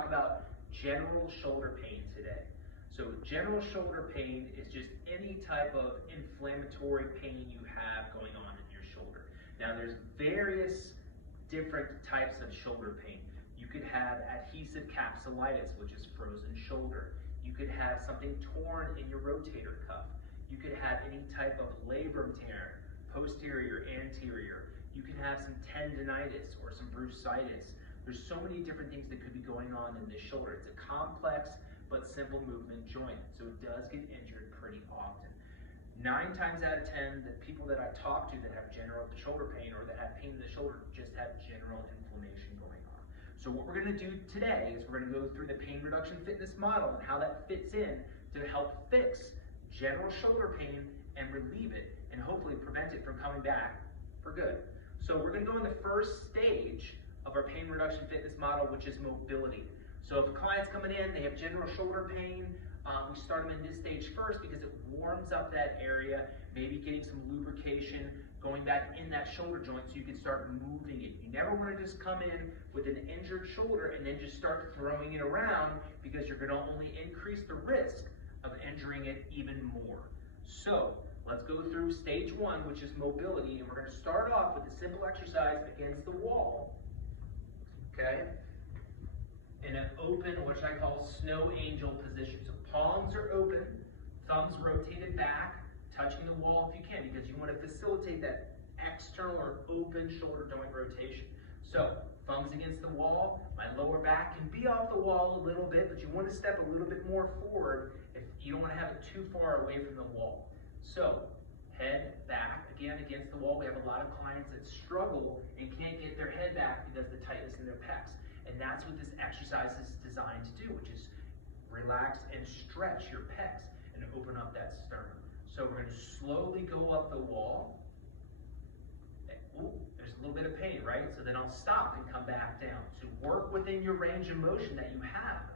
talk about general shoulder pain today. So general shoulder pain is just any type of inflammatory pain you have going on in your shoulder. Now there's various different types of shoulder pain. You could have adhesive capsulitis, which is frozen shoulder. You could have something torn in your rotator cuff. You could have any type of labrum tear, posterior, anterior. You can have some tendinitis or some bursitis. There's so many different things that could be going on in this shoulder. It's a complex but simple movement joint, so it does get injured pretty often. 9 times out of 10, the people that I talk to that have general shoulder pain or that have pain in the shoulder just have general inflammation going on. So what we're going to do today is we're going to go through the pain reduction fitness model and how that fits in to help fix general shoulder pain and relieve it and hopefully prevent it from coming back for good. So we're going to go in the first stage of our pain reduction fitness model, which is mobility. So if a client's coming in, they have general shoulder pain, we start them in this stage first because it warms up that area, maybe getting some lubrication going back in that shoulder joint so you can start moving it. You never want to just come in with an injured shoulder and then just start throwing it around because you're going to only increase the risk of injuring it even more. So let's go through stage 1, which is mobility, and we're going to start off with a simple exercise against the wall, okay? In an open, which I call snow angel position. So palms are open, thumbs rotated back, touching the wall if you can, because you want to facilitate that external or open shoulder joint rotation. So thumbs against the wall, my lower back can be off the wall a little bit, but you want to step a little bit more forward if you don't want to have it too far away from the wall. So head back again against the wall. We have a lot of clients that struggle and can't get their head back because of the tightness in their pecs. And that's what this exercise is designed to do, which is relax and stretch your pecs and open up that sternum. So we're going to slowly go up the wall. Ooh, there's a little bit of pain, right? So then I'll stop and come back down. So work within your range of motion that you have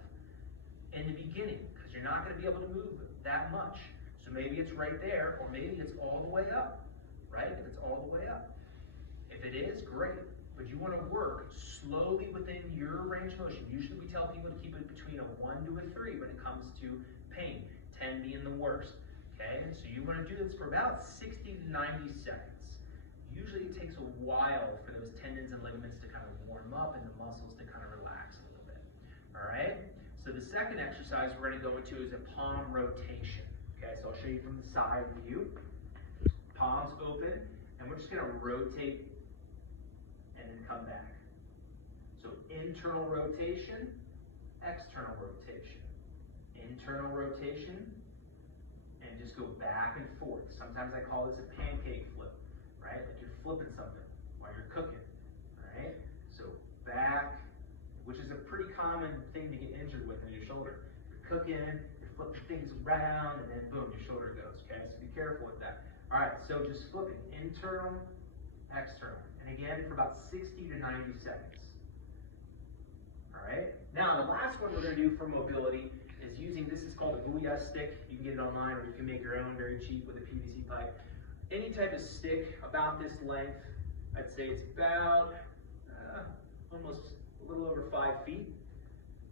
in the beginning, because you're not going to be able to move that much. So maybe it's right there, or maybe it's all the way up, right? If it's all the way up. If it is, great. But you want to work slowly within your range of motion. Usually we tell people to keep it between a 1 to a 3 when it comes to pain, 10 being the worst. Okay, so you want to do this for about 60 to 90 seconds. Usually it takes a while for those tendons and ligaments to kind of warm up and the muscles to kind of relax a little bit. All right, so the second exercise we're going to go into is a palm rotation. Okay, so I'll show you from the side view. Palms open, and we're just going to rotate and then come back. So internal rotation, external rotation, internal rotation, and just go back and forth. Sometimes I call this a pancake flip, right? Like you're flipping something while you're cooking, right? So back, which is a pretty common thing to get injured with in your shoulder. You're cooking, you're flipping things around, and then boom, your shoulder goes, okay? So be careful with that. All right, so just flipping, internal, external. And again, for about 60 to 90 seconds. All right, now the last one we're going to do for mobility is using, this is called a booyah stick. You can get it online, or you can make your own very cheap with a PVC pipe. Any type of stick about this length, I'd say it's about almost a little over 5 feet.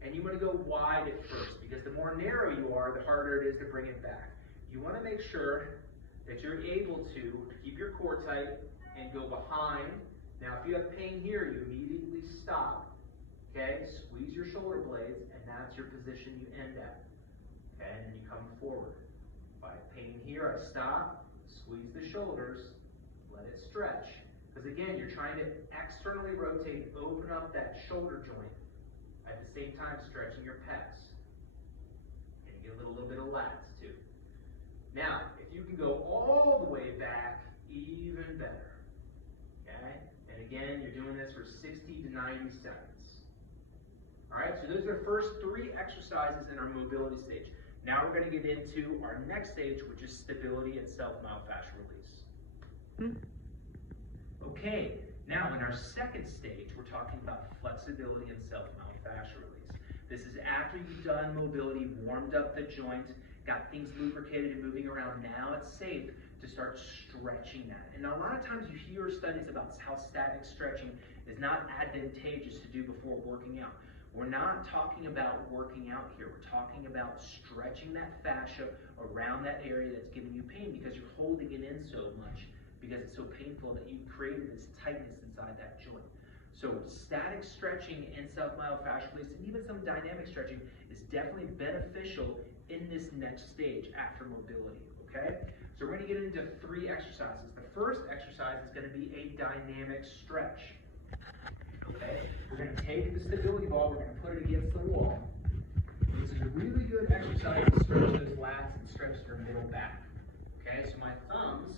And you want to go wide at first, because the more narrow you are, the harder it is to bring it back. You want to make sure that you're able to keep your core tight and go behind. Now, if you have pain here, you immediately stop. Okay, squeeze your shoulder blades, and that's your position you end at. Okay, and then you come forward. If I have pain here, I stop, squeeze the shoulders, let it stretch. Because again, you're trying to externally rotate, open up that shoulder joint, at the same time stretching your pecs. And you get a little bit of lats too. Now, if you can go all the way back, even better. Okay, and again, you're doing this for 60 to 90 seconds. All right, so those are the first 3 exercises in our mobility stage. Now we're going to get into our next stage, which is stability and self-myofascial release. Okay, now in our second stage, we're talking about flexibility and self-myofascial release. This is after you've done mobility, warmed up the joint, got things lubricated and moving around. Now it's safe to start stretching that. And a lot of times you hear studies about how static stretching is not advantageous to do before working out. We're not talking about working out here. We're talking about stretching that fascia around that area that's giving you pain because you're holding it in so much because it's so painful that you've created this tightness inside that joint. So static stretching and self-myofascial release, and even some dynamic stretching, is definitely beneficial in this next stage after mobility, okay? So we're gonna get into 3 exercises. The first exercise is gonna be a dynamic stretch, okay? We're gonna take the stability ball, we're gonna put it against the wall. This is a really good exercise to stretch those lats and stretch your middle back, okay? So my thumbs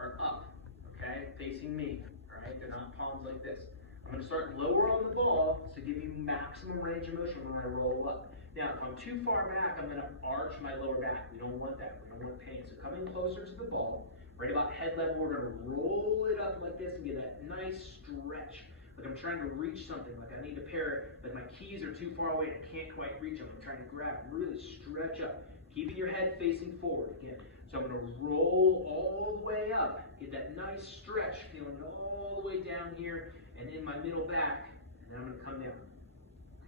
are up, okay, facing me, all right? They're not palms like this. I'm going to start lower on the ball to give you maximum range of motion when I roll up. Now, if I'm too far back, I'm going to arch my lower back. We don't want that. We don't want pain. So coming closer to the ball, right about head level, we're going to roll it up like this and get that nice stretch. Like I'm trying to reach something, like I need a pair, like my keys are too far away and I can't quite reach them. I'm trying to grab, really stretch up. Keeping your head facing forward again. So I'm going to roll all the way up, get that nice stretch, feeling it all the way down here and in my middle back, and then I'm going to come down,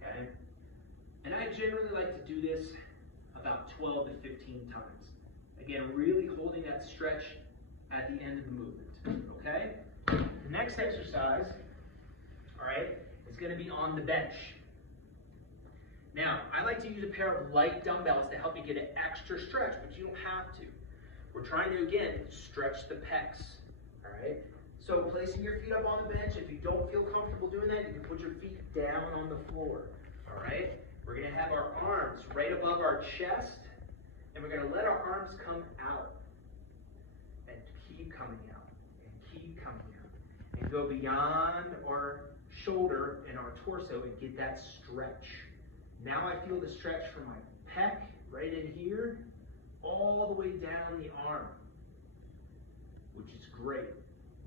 okay? And I generally like to do this about 12 to 15 times. Again, really holding that stretch at the end of the movement, okay? The next exercise, all right, is going to be on the bench. Now, I like to use a pair of light dumbbells to help me get an extra stretch, but you don't have to. We're trying to, again, stretch the pecs, all right? So placing your feet up on the bench, if you don't feel comfortable doing that, you can put your feet down on the floor, all right? We're gonna have our arms right above our chest, and we're gonna let our arms come out, and keep coming out, and keep coming out, and go beyond our shoulder and our torso and get that stretch. Now I feel the stretch from my pec, right in here, all the way down the arm, which is great.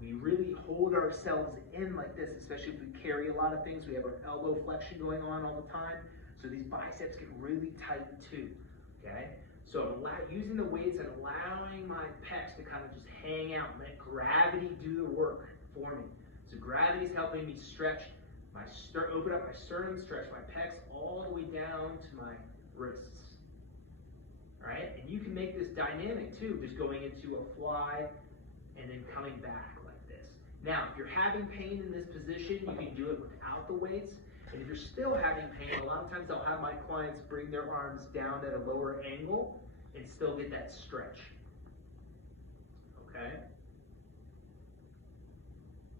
We really hold ourselves in like this, especially if we carry a lot of things. We have our elbow flexion going on all the time. So these biceps get really tight too, okay? So I'm using the weights and allowing my pecs to kind of just hang out and let gravity do the work for me. So gravity is helping me stretch my open up my sternum, stretch my pecs all the way down to my wrists. All right, and you can make this dynamic too, just going into a fly and then coming back like this. Now, if you're having pain in this position, you can do it without the weights. And if you're still having pain, a lot of times I'll have my clients bring their arms down at a lower angle and still get that stretch. Okay?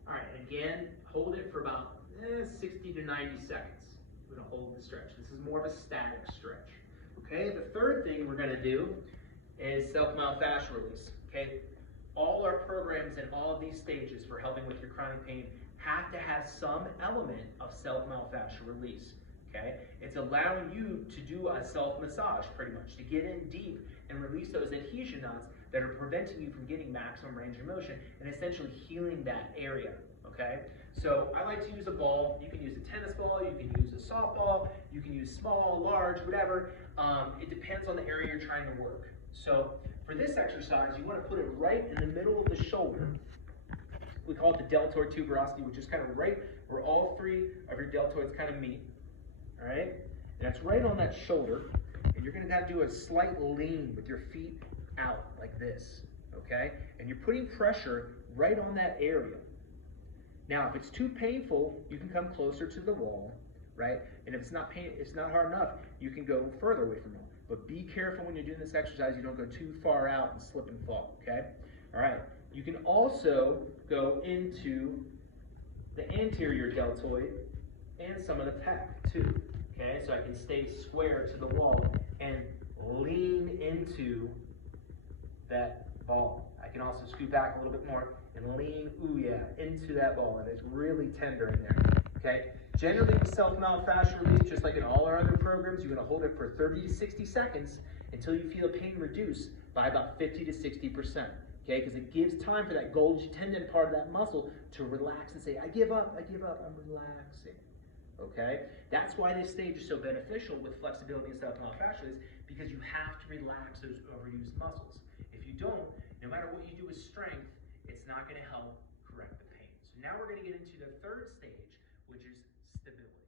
All right, again, hold it for about 60 to 90 seconds. We're gonna hold the stretch. This is more of a static stretch. Okay, the third thing we're gonna do is self-myofascial release. Okay, all our programs in all of these stages for helping with your chronic pain have to have some element of self-myofascial release. Okay, it's allowing you to do a self-massage pretty much, to get in deep and release those adhesion knots that are preventing you from getting maximum range of motion and essentially healing that area. Okay, so I like to use a ball. You can use a tennis ball, you can use a softball, you can use small, large, whatever. It depends on the area you're trying to work. So for this exercise, you want to put it right in the middle of the shoulder. We call it the deltoid tuberosity, which is kind of right where all three of your deltoids kind of meet. All right, and that's right on that shoulder, and you're going to have to do a slight lean with your feet out like this. Okay, and you're putting pressure right on that area. Now, if it's too painful, you can come closer to the wall, right? And if it's not hard enough, you can go further away from it. But be careful when you're doing this exercise, you don't go too far out and slip and fall, okay? All right, you can also go into the anterior deltoid and some of the pec too, okay? So I can stay square to the wall and lean into that ball. I can also scoot back a little bit more and lean, ooh yeah, into that ball, and it's really tender in there, okay? Generally with self-myofascial release, just like in all our other programs, you're gonna hold it for 30 to 60 seconds until you feel pain reduce by about 50 to 60%, okay? Because it gives time for that Golgi tendon part of that muscle to relax and say, I give up, I'm relaxing, okay? That's why this stage is so beneficial with flexibility and self-myofascial release, because you have to relax those overused muscles. If you don't, no matter what you do with strength, it's not going to help correct the pain. So now we're going to get into the third stage, which is stability.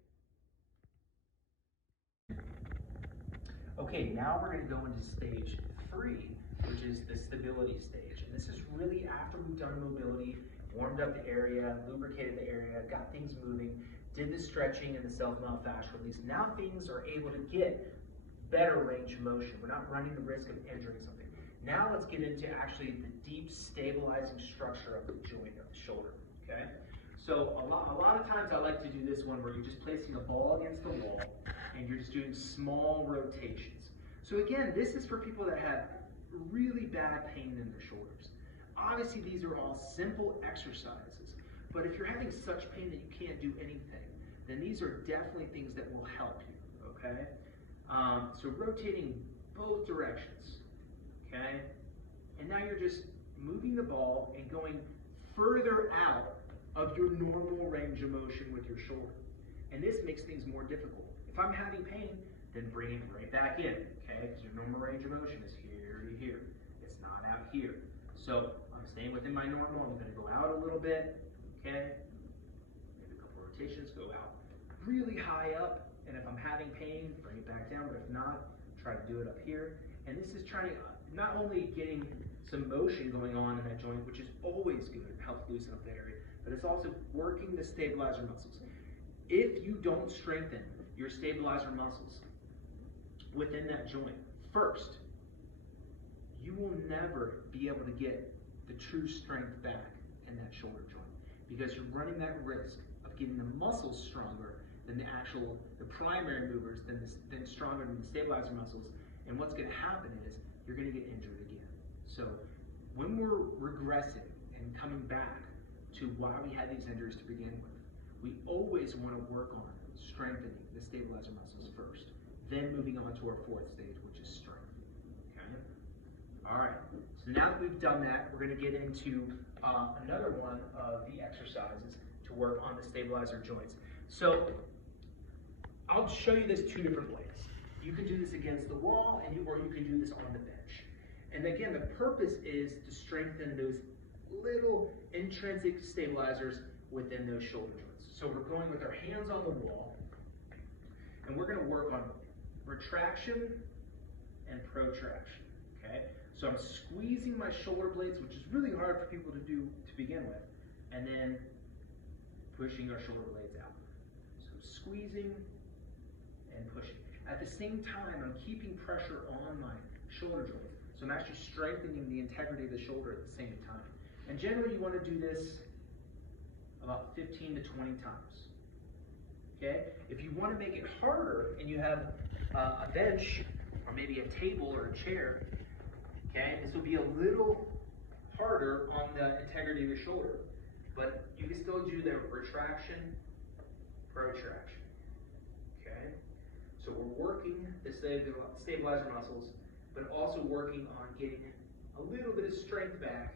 Okay, now we're gonna go into stage 3, which is the stability stage. And this is really after we've done mobility, warmed up the area, lubricated the area, got things moving, did the stretching and the self-myofascial release. Now things are able to get better range of motion. We're not running the risk of injuring something. Now let's get into actually the deep stabilizing structure of the joint of the shoulder, okay? So a lot of times I like to do this one where you're just placing a ball against the wall and you're just doing small rotations. So again, this is for people that have really bad pain in their shoulders. Obviously these are all simple exercises, but if you're having such pain that you can't do anything, then these are definitely things that will help you, okay? So rotating both directions, okay? And now you're just moving the ball and going further out of your normal range of motion with your shoulder. And this makes things more difficult. If I'm having pain, then bring it right back in, okay? Because your normal range of motion is here to here. It's not out here. So I'm staying within my normal. I'm gonna go out a little bit, okay? Maybe a couple rotations, go out really high up. And if I'm having pain, bring it back down. But if not, try to do it up here. And this is trying to, not only getting some motion going on in that joint, which is always good, it helps loosen up the area, but it's also working the stabilizer muscles. If you don't strengthen your stabilizer muscles within that joint first, you will never be able to get the true strength back in that shoulder joint, because you're running that risk of getting the muscles stronger than the primary movers, than stronger than the stabilizer muscles. And what's going to happen is you're going to get injured again. So when we're regressing and coming back to why we had these injuries to begin with, we always want to work on strengthening the stabilizer muscles first, then moving on to our 4th stage, which is strength. Okay? All right. So now that we've done that, we're going to get into another one of the exercises to work on the stabilizer joints. So I'll show you this 2 different ways. You can do this against the wall, or you can do this on the bench. And again, the purpose is to strengthen those little intrinsic stabilizers within those shoulder joints. So we're going with our hands on the wall, and we're going to work on retraction and protraction, okay? So I'm squeezing my shoulder blades, which is really hard for people to do to begin with, and then pushing our shoulder blades out. So squeezing and pushing. At the same time, I'm keeping pressure on my shoulder joints. So I'm actually strengthening the integrity of the shoulder at the same time. And generally you want to do this about 15 to 20 times. Okay? If you want to make it harder and you have a bench or maybe a table or a chair, okay, this will be a little harder on the integrity of your shoulder. But you can still do the retraction, protraction. Okay? So we're working the stabilizer muscles, but also working on getting a little bit of strength back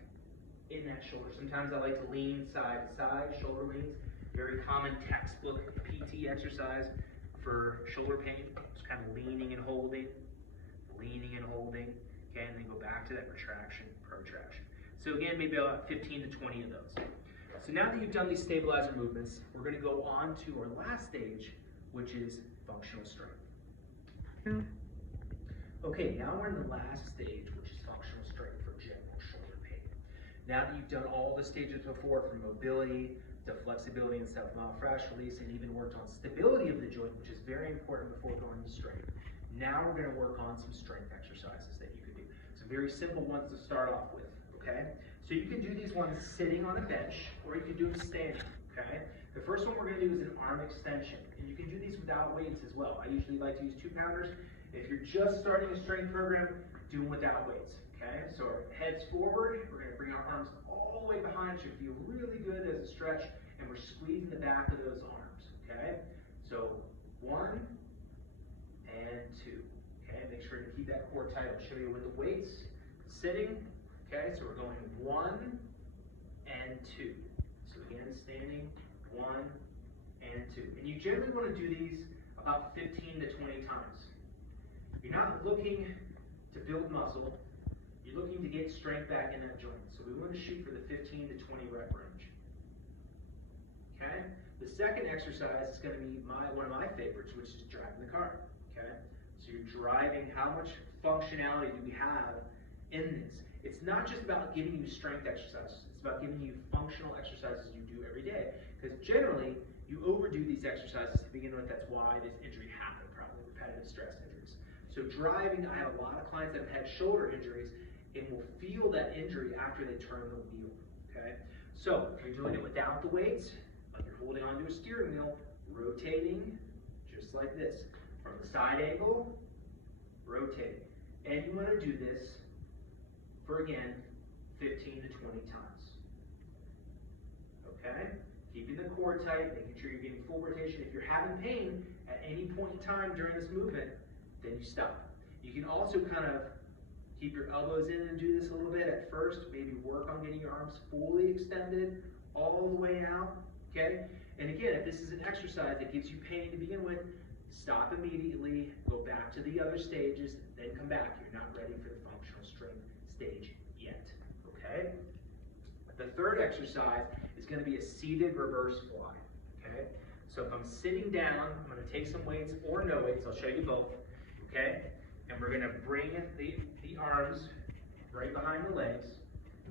in that shoulder. Sometimes I like to lean side to side, shoulder leans. Very common textbook PT exercise for shoulder pain. Just kind of leaning and holding, okay, and then go back to that retraction, protraction. So again, maybe about 15 to 20 of those. So now that you've done these stabilizer movements, we're going to go on to our last stage, which is functional strength. Okay, now we're in the last stage, which is functional strength for general shoulder pain. Now that you've done all the stages before, from mobility to flexibility and self-myofascial release, and even worked on stability of the joint, which is very important before going to strength. Now we're going to work on some strength exercises that you can do. Some very simple ones to start off with, okay? So you can do these ones sitting on a bench, or you can do them standing, okay? The first one we're going to do is an arm extension, and you can do these without weights as well. I usually like to use 2-pounders. If you're just starting a strength program, do them without weights, okay? So our heads forward, we're going to bring our arms all the way behind. Should feel really good as a stretch, and we're squeezing the back of those arms, okay? So 1 and 2, okay? Make sure to keep that core tight. I'll show you with the weights, sitting, okay? So we're going 1 and 2. So again, standing, 1 and 2. And you generally want to do these about 15 to 20 times. You're not looking to build muscle, you're looking to get strength back in that joint. So we want to shoot for the 15 to 20 rep range. Okay? The second exercise is going to be one of my favorites, which is driving the car. Okay? So you're driving how much functionality do we have in this. It's not just about giving you strength exercises, it's about giving you functional exercises you do every day. Because generally, you overdo these exercises to begin with. That's why this injury happened, probably repetitive stress injuries. So driving, I have a lot of clients that have had shoulder injuries and will feel that injury after they turn the wheel, okay? So if you're doing it without the weights, like you're holding onto a steering wheel, rotating just like this. From the side angle, rotating. And you want to do this for, again, 15 to 20 times. Okay? Keeping the core tight, making sure you're getting full rotation. If you're having pain at any point in time during this movement, then you stop. You can also kind of keep your elbows in and do this a little bit at first. Maybe work on getting your arms fully extended all the way out. Okay? And again, if this is an exercise that gives you pain to begin with, stop immediately, go back to the other stages, then come back. You're not ready for the functional strength stage yet. Okay? The third exercise is going to be a seated reverse fly. Okay? So if I'm sitting down, I'm going to take some weights or no weights. I'll show you both. Okay? And we're going to bring the arms right behind the legs.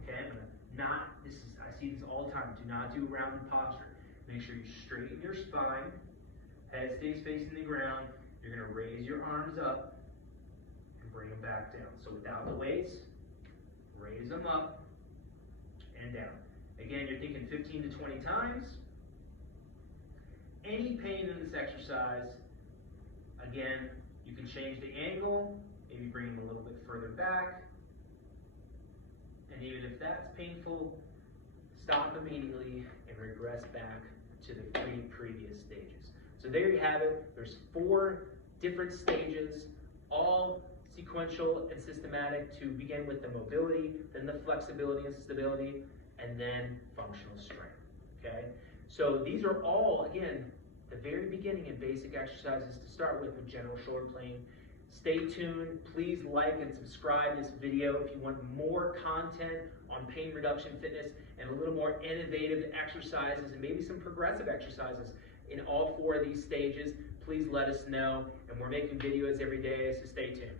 Okay? I'm going to I see this all the time. Do not do rounded posture. Make sure you straighten your spine. Head stays facing the ground. You're going to raise your arms up and bring them back down. So without the weights, raise them up and down. Again, you're thinking 15 to 20 times. Any pain in this exercise, again, you can change the angle, maybe bring them a little bit further back. And even if that's painful, stop immediately and regress back to the previous stages. So there you have it. There's 4 different stages, all sequential and systematic, to begin with the mobility, then the flexibility and stability, and then functional strength. Okay? So these are all, again, the very beginning and basic exercises to start with general shoulder pain. Stay tuned. Please like and subscribe this video if you want more content on pain reduction fitness and a little more innovative exercises and maybe some progressive exercises in all 4 of these stages. Please let us know, and we're making videos every day, so stay tuned.